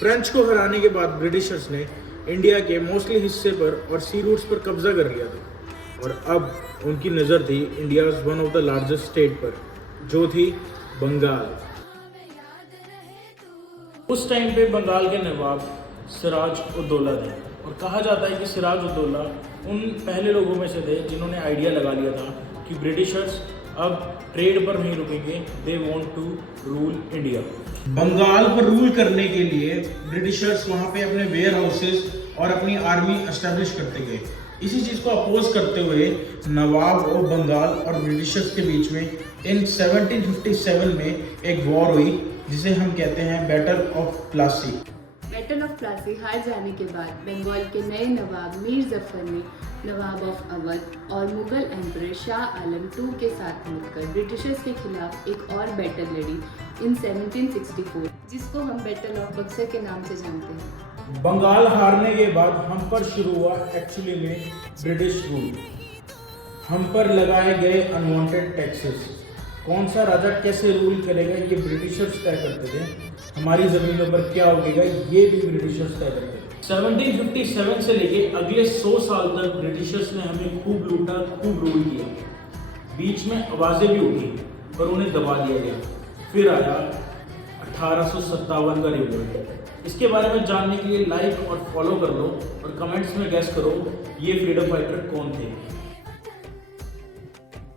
French को हराने के बाद ब्रिटिशर्स ने इंडिया के मोस्टली हिस्से पर और सी रूट्स पर कब्जा कर लिया था और अब उनकी नज़र थी India's one of the largest state पर, जो थी बंगाल। उस टाइम पे बंगाल के नवाब सिराज उद्दौला थे और कहा जाता है कि सिराज उद्दौला उन पहले लोगों में से थे जिन्होंने आइडिया लगा लिया था कि ब्रिटिशर्स अब ट्रेड पर नहीं रुकेंगे, they want to rule India. Bengal पर रूल करने के लिए ब्रिटिशर्स वहाँ पे अपने वेयर हाउसेस और अपनी आर्मी एस्टेब्लिश करते गए। इसी चीज़ को अपोज करते हुए नवाब ऑफ बंगाल और ब्रिटिशर्स के बीच में इन 1757 में एक वॉर हुई जिसे हम कहते हैं battle of Plassey. Battle of Plassey हार जाने के बाद बंगाल के नए नवाब मीर जफर ने नवाब ऑफ अवध और मुगल एम्परर शाह आलम II के साथ मिलकर ब्रिटिशर्स के खिलाफ एक और बैटल लड़ी इन 1764, जिसको हम बैटल ऑफ बक्सर के नाम से जानते हैं। बंगाल हारने के बाद हम पर शुरू हुआ एक्चुअली में ब्रिटिश रूल। हम पर लगाए गए अनवांटेड टैक्सेस। कौन सा राजा कैसे रूल करेगा ये ब्रिटिशर्स तय करते थे। हमारी ज़मीनों पर क्या उगेगा ये भी ब्रिटिशर्स तय करते थे। 1757 से लेके अगले 100 साल तक ब्रिटिशर्स ने हमें खूब लूटा, खूब रूल किया। बीच में आवाज़ें भी उठी पर उन्हें दबा दिया गया। फिर आया 1857 का रिवोल्ट। इसके बारे में जानने के लिए लाइक और फॉलो कर लो और कमेंट्स में गेस करो ये फ्रीडम फाइटर कौन थे।